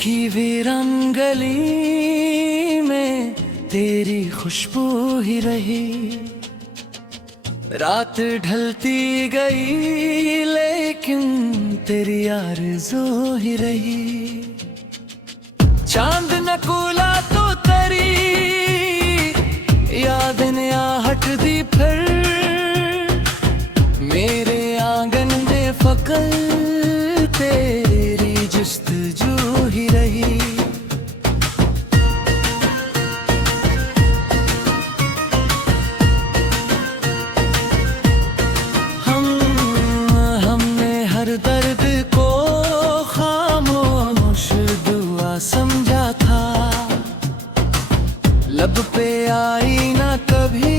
देखी वीरान गली में तेरी खुशबू ही रही। रात ढलती गई लेकिन तेरी आरज़ू ही रही। चांद न कूला तो तेरी याद ने आहट दी फिर। मेरे आंगन में फकल तेरी जस्तजू ही रही। हमने हर दर्द को खामोश दुआ समझा था। लब पे आई ना कभी,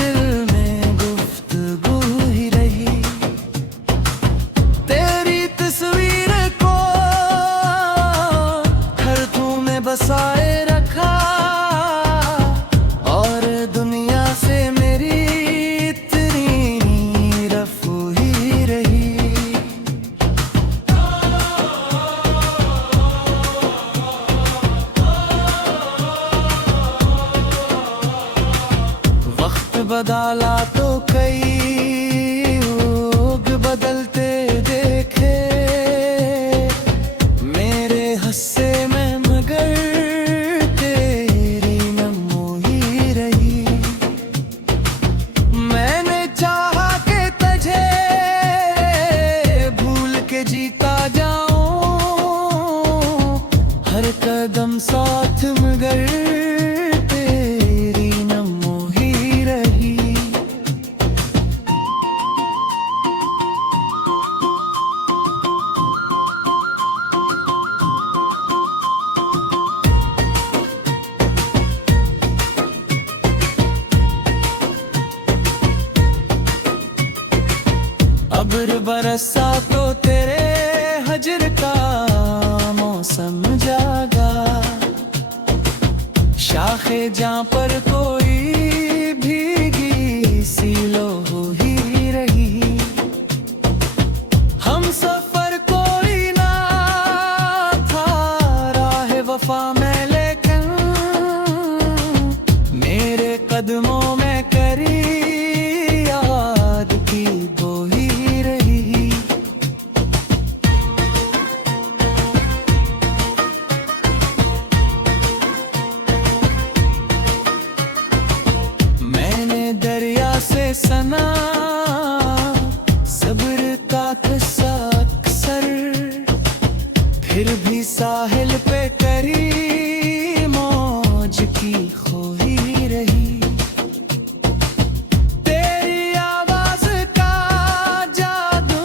दिल में गुफ्तगू ही रही। तेरी तस्वीर को खर्तों में बसाए रखा और दुनिया से मेरी इतनी रफू ही रही। वक्त बदला तो कई लोग बदलते देखे मेरे हस्से में, मगर तेरी नमो ही रही। मैंने चाहा कि तुझे भूल के जीता जाऊं हर कदम साथ, मगर तेरी नमो ही रही। अब्र बरसा तो तेरे हजर का मौसम जागा। शाखे जहाँ पर कोई भीगी सी लौह ही रही। हम सफर कोई ना था राह वफा में, लेकिन मेरे कदमों में करी याद की वो ही रही। मैंने दरिया से सना सब्र का किस्सा अक्सर, फिर भी साहिल पे करी मौज की खोही रही। तेरी आवाज का जादू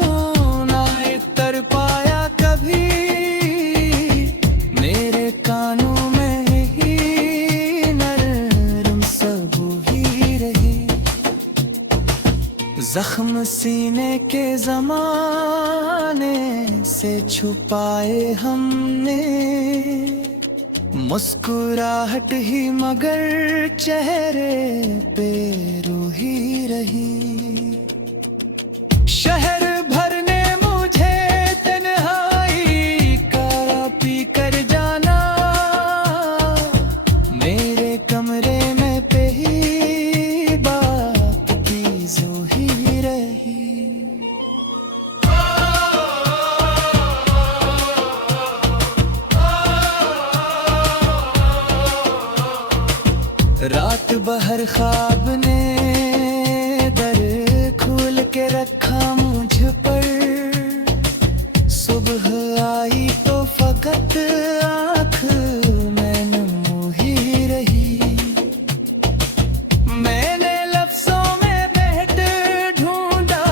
ना इतर पाया कभी, मेरे कानों में ही नरम सबू ही रही। जख्म सीने के जमाने से छुपाए हमने, मुस्कुराहट ही मगर चेहरे पे रूही रही। शहर भर ने मुझे तन्हाई का पी कर जाना, मेरे कमरे में पे ही बात की जो ही रही। रात बहर ख्वाब ने दर खोल के रखा मुझ पर। सुबह आई तो फकत आँख में नमो ही रही। मैंने लफ्जों में बहट ढूंढा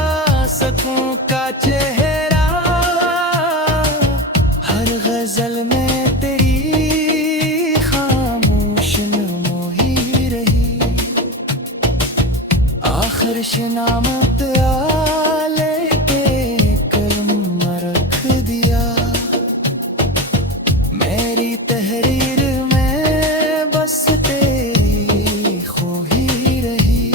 सकूं का चेहरा, हर गजल में तेरी खामोश नमो ही रही। आखिर शनामत आले के कलम रख दिया, मेरी तहरीर में बस तेरी खो ही रही।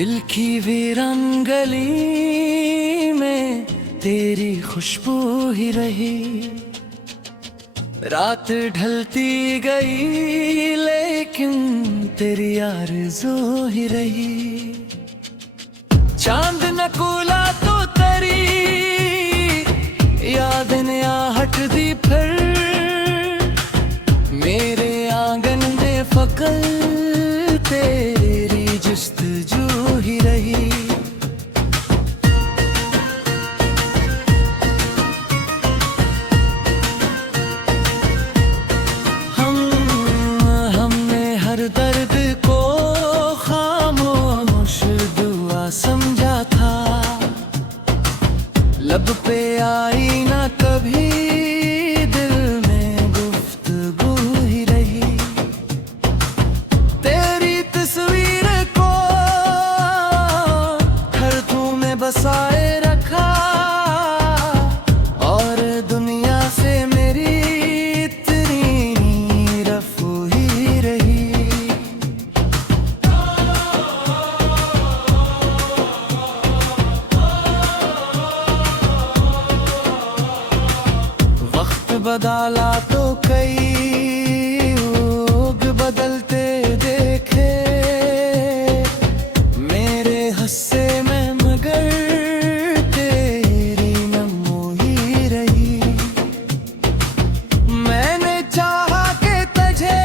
दिल की वीरान गली में तेरी खुशबू ही रही। रात ढलती गई लेकिन तेरी आरज़ू ही रही। चांद न कूला तो तेरी याद ने आहट दी फिर। मेरे आंगन में फकल तेरी जुस्तजू ही रही। हमने हर दर्द को खामोश दुआ समझा था। लब पे आई ना कभी दिल में गुफ्तगू ही रही। तेरी तस्वीर को खड़कों में बसाए रखा और दुनिया से मेरी इतनी रफ़ू ही रही। वक्त बदला तो कई लोग बदलते देखे। मेरे हस्से में मगर तेरी नमो ही रही। मैंने चाहा कि तुझे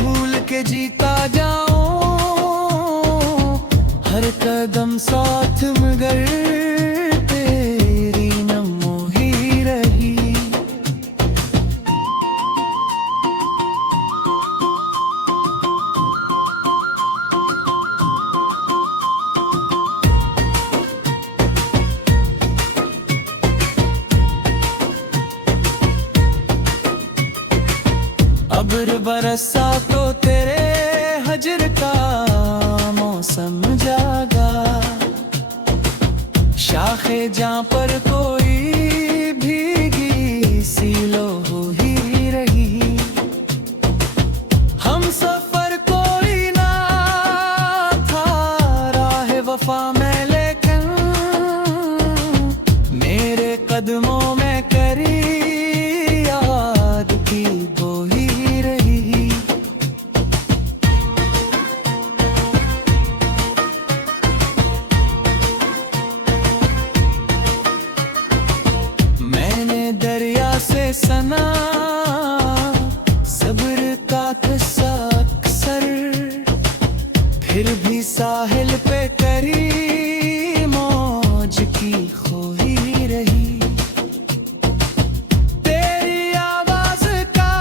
भूल के जीता जाऊं। हर कदम साथ मगर तेरी नमो ही रही। अब्र बरसा तो तेरे हजर का मौसम जागा। शाखे जहाँ पर कोई भीगी सी लो ही रही। हम सफर कोई ना था राह वफा में लेकिन मेरे कदमों में करी याद की वो ही रही। मैंने दरिया से सना सब्र का किस्सा अक्सर। फिर भी साहिल पे करी मौज की खोई रही। तेरी आवाज का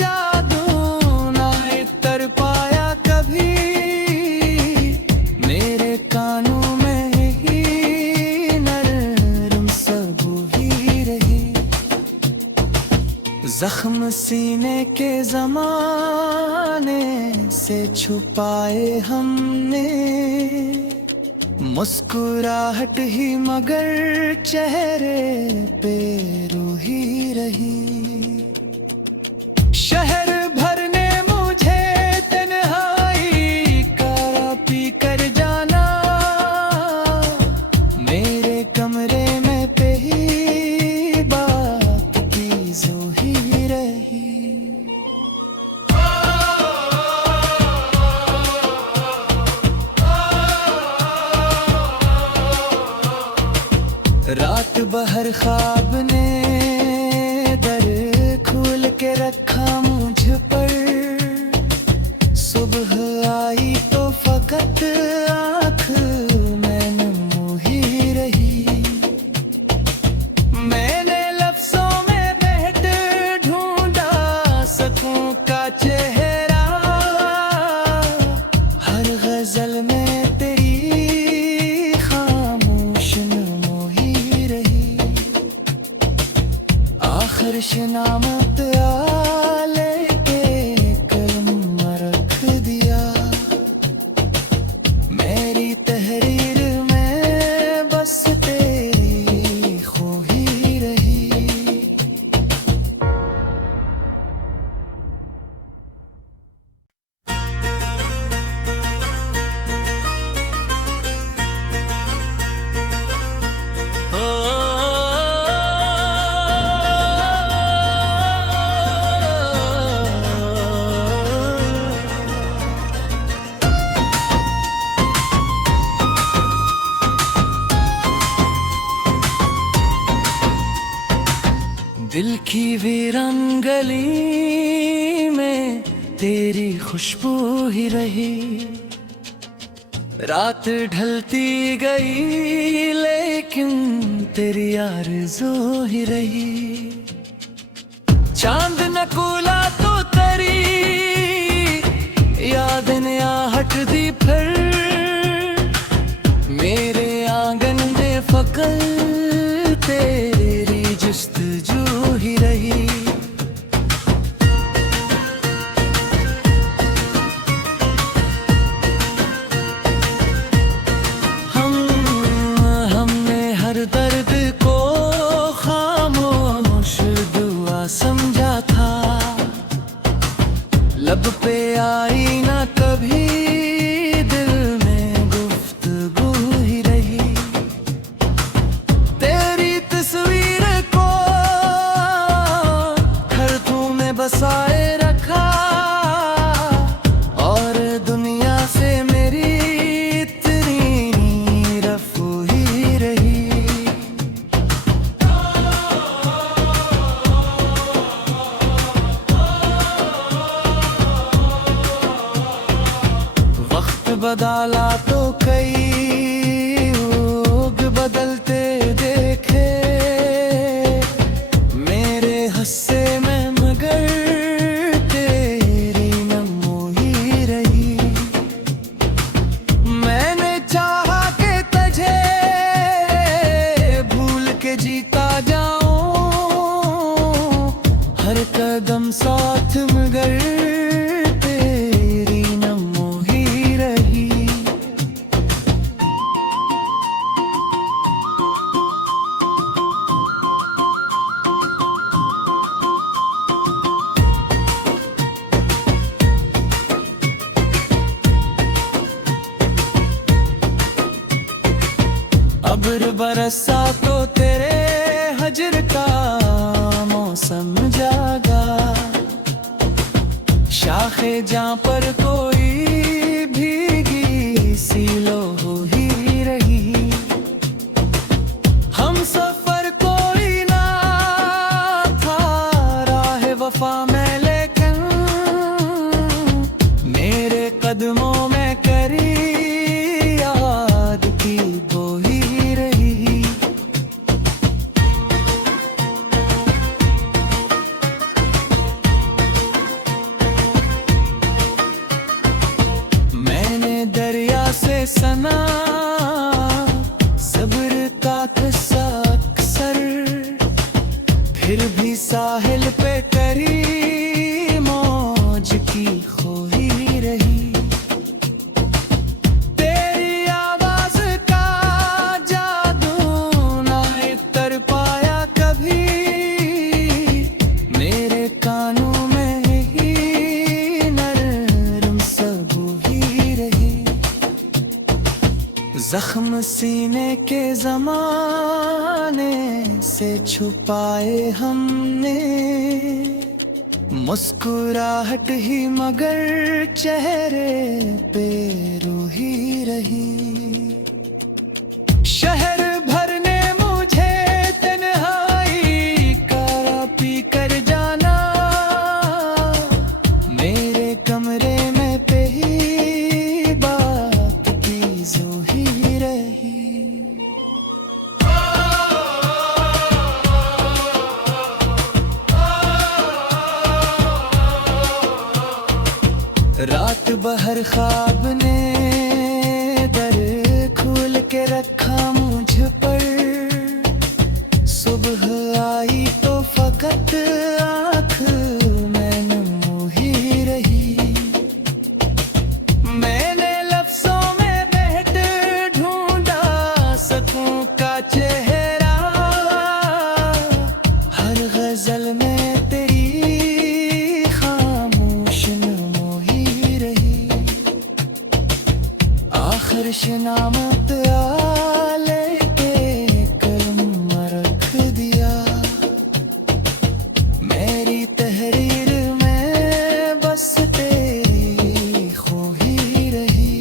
जादू ना इतर पाया कभी। मेरे कानों में ही नरम सबू ही रही। जख्म सीने के ज़माने से छुपाए हमने। मुस्कुराहट ही मगर चेहरे पे रूही रही। शहर भर ने मुझे तन्हाई का पी कर जाना। मेरे कमरे में पे ही बात की जो ही रही। रात बहर ख्वाब ने दर खोल के रखा मुझ पर। सुबह आई तो फकत आँख में नमो ही रही। मैंने लफ्ज़ों में बहट ढूंढा सकूं का चेहरा। हर गजल में तेरी खामोश नमो ही रही। देखी वीरान गली में तेरी खुशबू ही रही। रात ढलती गई लेकिन तेरी आरज़ू ही रही। चांद नकुला तो तेरी याद ने आहट दी फिर। मेरे आंगन में फकल तेरी जुस्तजू ही रही। हमने हर दर्द को खामोश दुआ समझा था। लब पे आई ना कभी, दिल में गुफ्तगू ही रही। तेरी तस्वीर को खरतों में बसाए रखा और दुनिया से मेरी इतनी रफ़ू ही रही। वक्त बदला तो कई लोग बदलते देखे। मेरे हस्से में मगर तेरी नमो ही रही। मैंने चाहा कि तुझे भूल के जीता जाऊं। हर कदम साथ मगर तेरी नमो ही रही। अब्र बरसा तो तेरे हजर का मौसम जागा। शाखे जहाँ पर कोई भीगी सी लौह ही रही। हम सफर कोई ना था राह वफा में लेकिन मेरे कदमों में करी याद की वो ही रही। मैंने दरिया से सना सब्र का किस्सा अक्सर, फिर भी साहिल पे करी मौज की खोही रही। तेरी आवाज का जादू ना इतर पाया कभी। मेरे कानों में ही नरम सबू ही रही। जख्म सीने के जमाने से छुपाए हमने। मुस्कुराहट ही मगर चेहरे पे रूही रही। शहर भर ने मुझे तन्हाई का पी कर जाना। मेरे कमरे में पे ही बात की जो ही रही। रात बहर ख्वाब ने दर खोल के रखा मुझ पर। सुबह आई तो फकत आँख में नमो ही रही। मैंने लफ्जों में बहट ढूंढा सकूं का चेहरा। हर गजल में तेरी खामोश नमो ही रही। आखिर शनामत आले के कलम रख दिया। मेरी तहरीर में बस तेरी खो ही रही।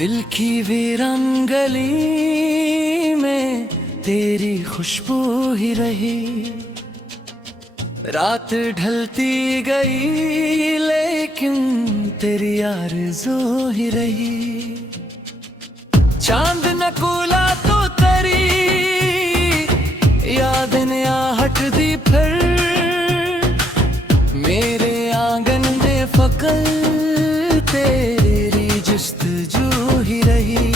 दिल की वीरान गली में तेरी खुशबू ही रही। रात ढलती गई लेकिन तेरी आरज़ू ही रही। चांद न कूला तो तेरी याद ने आहट दी फिर। मेरे आंगन में फकल तेरी जुस्तजू ही रही।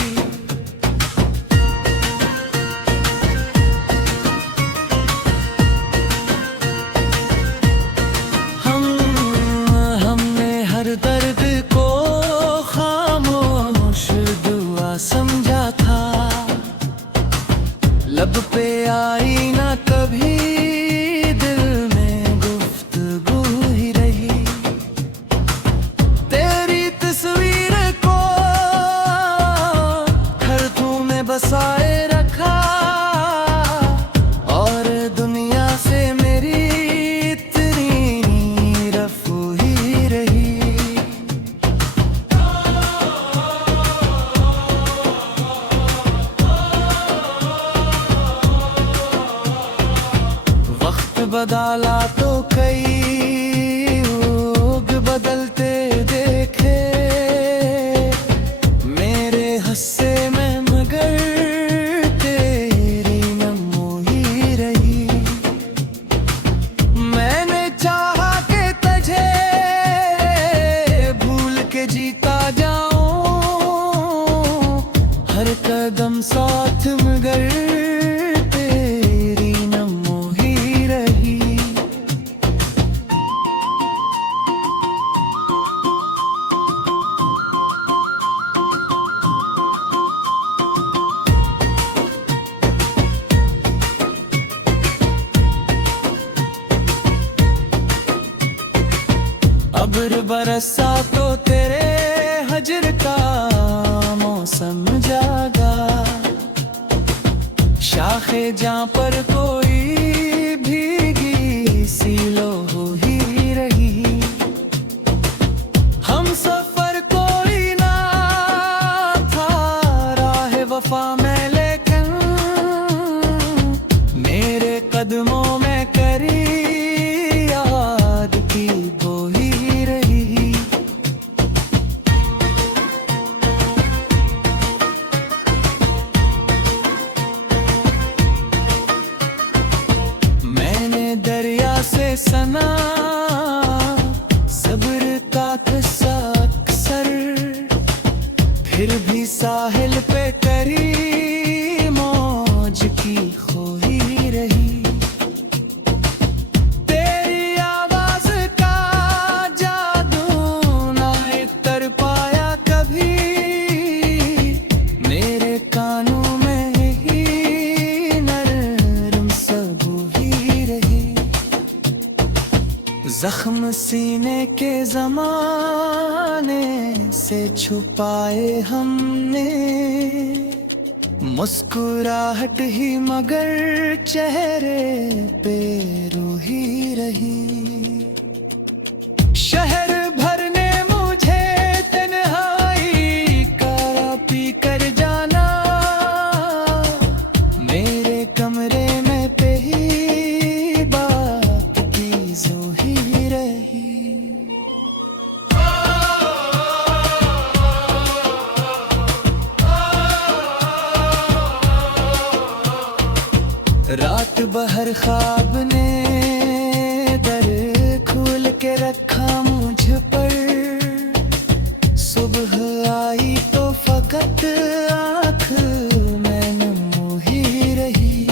हमने हर दर्द को खामोश दुआ समझा था। लब पे आई ना कभी, दिल में गुफ्तगू ही रही। तेरी तस्वीर को खर्तों में बसाए रखा और दुनिया से मेरी इतनी रफू ही रही। वक्त बदला तो कई लोग बदलते देखे। मेरे हस्से में मगर तेरी नमो ही रही। मैंने चाहा कि तुझे भूल के जीता जाऊं। हर कदम साथ मगर तेरी नमो ही रही। अब्र बरसा तो तेरे हजर का मौसम जागा। शाखे जहाँ पर कोई भीगी सी लौह ही रही। हम सफर कोई ना था राह वफा में लेकिन मेरे कदमों में करी याद की वो ही रही। मैंने दरिया से सना सब्र का किस्सा अक्सर, फिर भी साहिल पे करी मौज की खोही रही। तेरी आवाज का जादू ना इतर पाया कभी। मेरे कानों में ही नरम सबू ही रही। जख्म सीने के जमाने से छुपाए हमने। मुस्कुराहट ही मगर चेहरे पे रूही रही। शहर भर ने मुझे तन्हाई का पी कर जाना। मेरे कमरे में पे ही बात की जो ही रही। रात बहर ख्वाब ने दर खोल के रखा मुझ पर। सुबह आई तो फकत आँख में नमो ही रही।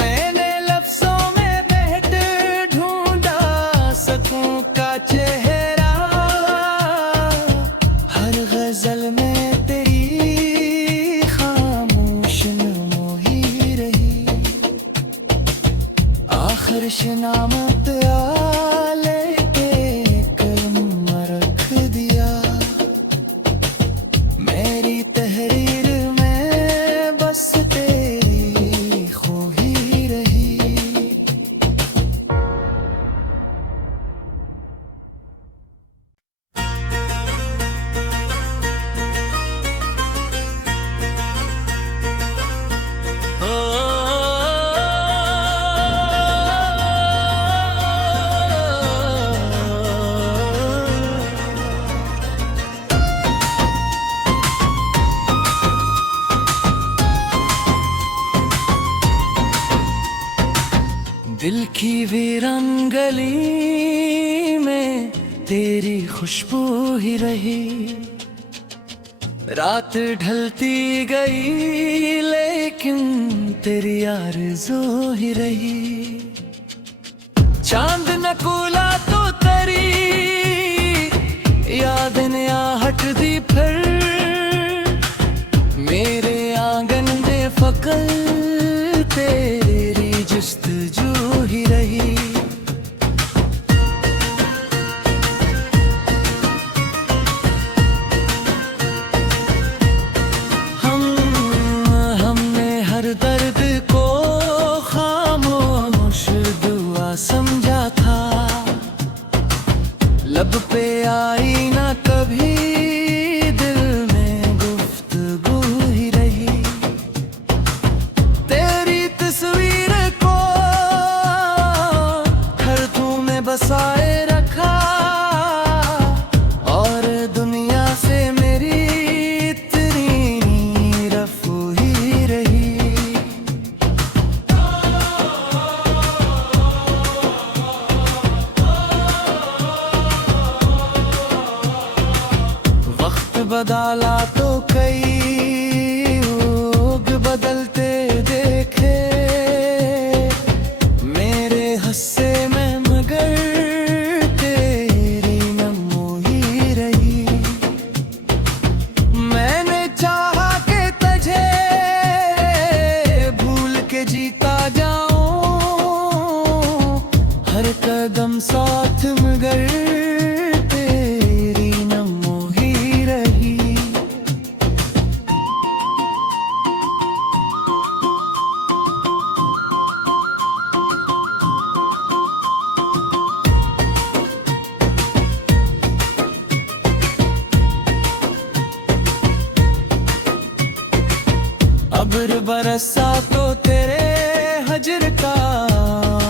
मैंने लफ्जों में बहट ढूंढा सकूं का चेहरा। हर गजल में तेरी खामोश नमो ही रही। देखी वीरान गली में तेरी खुशबू ही रही। रात ढलती गई लेकिन तेरी आरज़ू ही रही। चांद न कूला तो तेरी याद ने आहट दी फिर। मेरे आंगन में फकल तेरी जुस्तजू ही रही। हमने हर दर्द को खामोश दुआ समझा था। लब पे आई ना कभी दिल में गुफ्तगू ही रही। तेरी तस्वीर को हर तूने बसाए रखा और दुनिया से मेरी इतनी रफू ही रही। वक्त बदला तो कई लोग बदलते देखे। मेरे हस्से में मगर तेरी नमो ही रही। मैंने चाहा कि तुझे भूल के जीता जाऊं हर कदम साथ मगर तेरी नमो ही रही। अब्र बरसा तो तेरे हजर का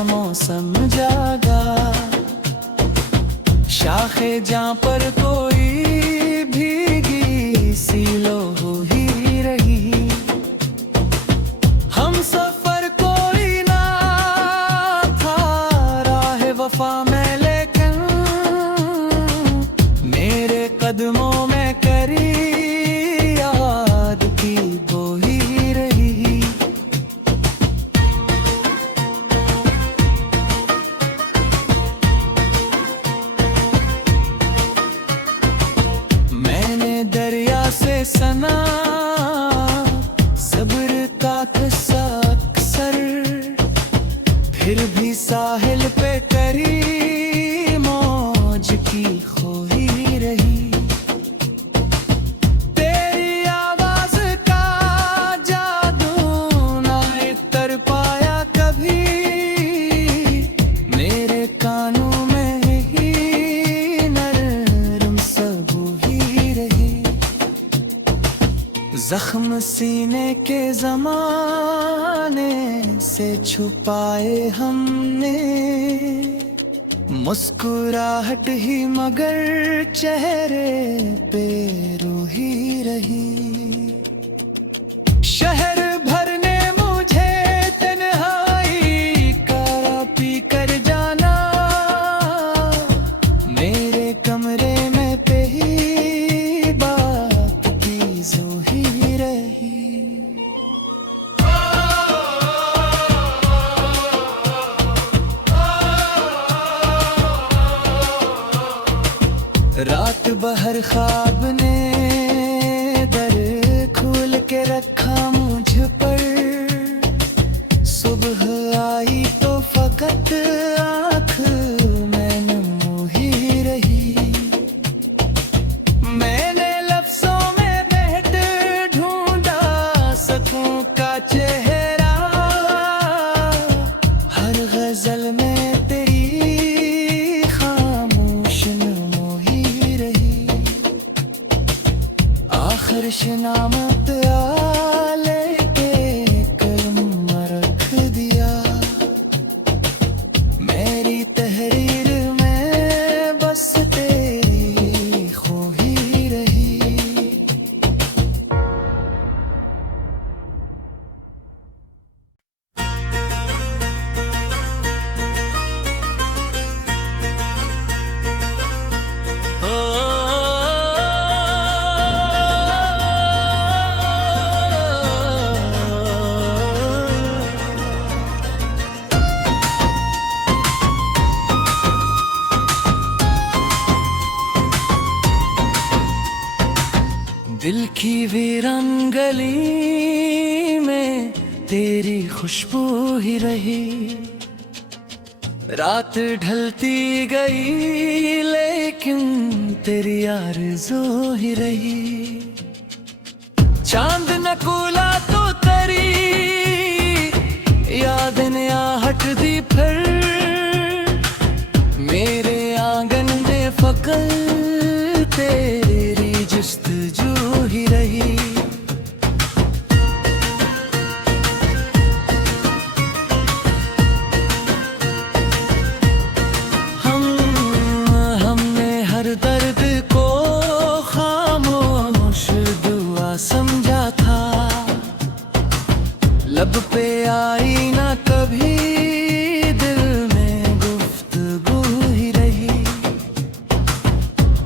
मौसम जागा। शाखे जहाँ पर कोई भीगी सी लौह ही रही। हम सफर कोई ना था राह वफा में लेकिन मेरे कदमों में करी याद की वो ही रही। मैंने दरिया से सना सब्र का किस्सा अक्सर। फिर भी साहिल पे करी मौज की खोही रही। तेरी आवाज का जादू ना इतर पाया कभी। मेरे कानों में ही नरम सबू ही रही। जख्म सीने के जमाने से छुपाए हमने। मुस्कुराहट ही मगर चेहरे पे रूही रही। शहर भर ने मुझे तन्हाई का पी कर जाना। मेरे कमरे में पे ही बात की जो ही रही। रात बहर ख्वाब ने दर खोल के रखा मुझ पर। सुबह आई तो फकत आँख में नमो ही रही। मैंने लफ्जों में बहट ढूंढा सकूं का चेहरा। हर गजल में तेरी खामोश नमो ही रही। आखिर शनामत आले के कलम रख दिया। मेरी तहरीर में बस तेरी खो ही रही। दिल की वीरान गली में तेरी खुशबू ही रही। रात ढलती गई लेकिन तेरी आरज़ू ही रही। चांद न कूला तो तेरी याद ने आहट दी फिर। मेरे आंगन में फकल तेरी जुस्तजू ही रही। हमने हर दर्द को खामोश दुआ समझा था। लब पे आई ना कभी, दिल में गुफ्तगू ही रही।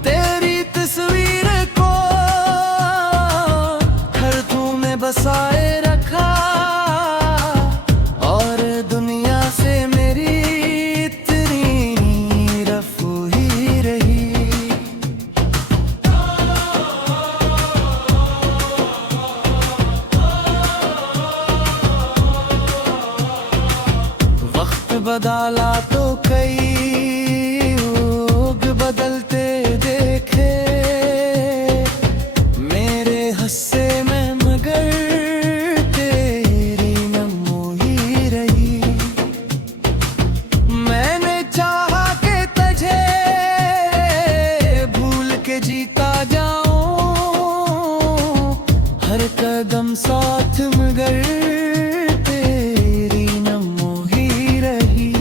तेरी तस्वीर को खर्तों में बसाए रखा और दुनिया से मेरी इतनी रफू ही रही। वक्त बदला तो कई लोग बदलते देखे। मेरे हस्से में मगर तेरी नमो ही रही। मैंने चाहा कि तुझे भूल के जीता जाऊं, हर कदम साथ मगर तेरी नमो ही रही।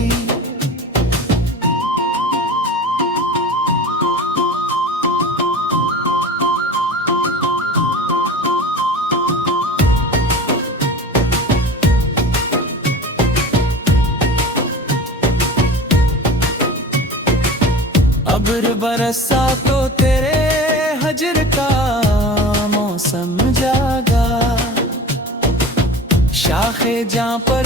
अब्र बरसा तो तेरे हजर का मौसम जागा। शाखे जहाँ पर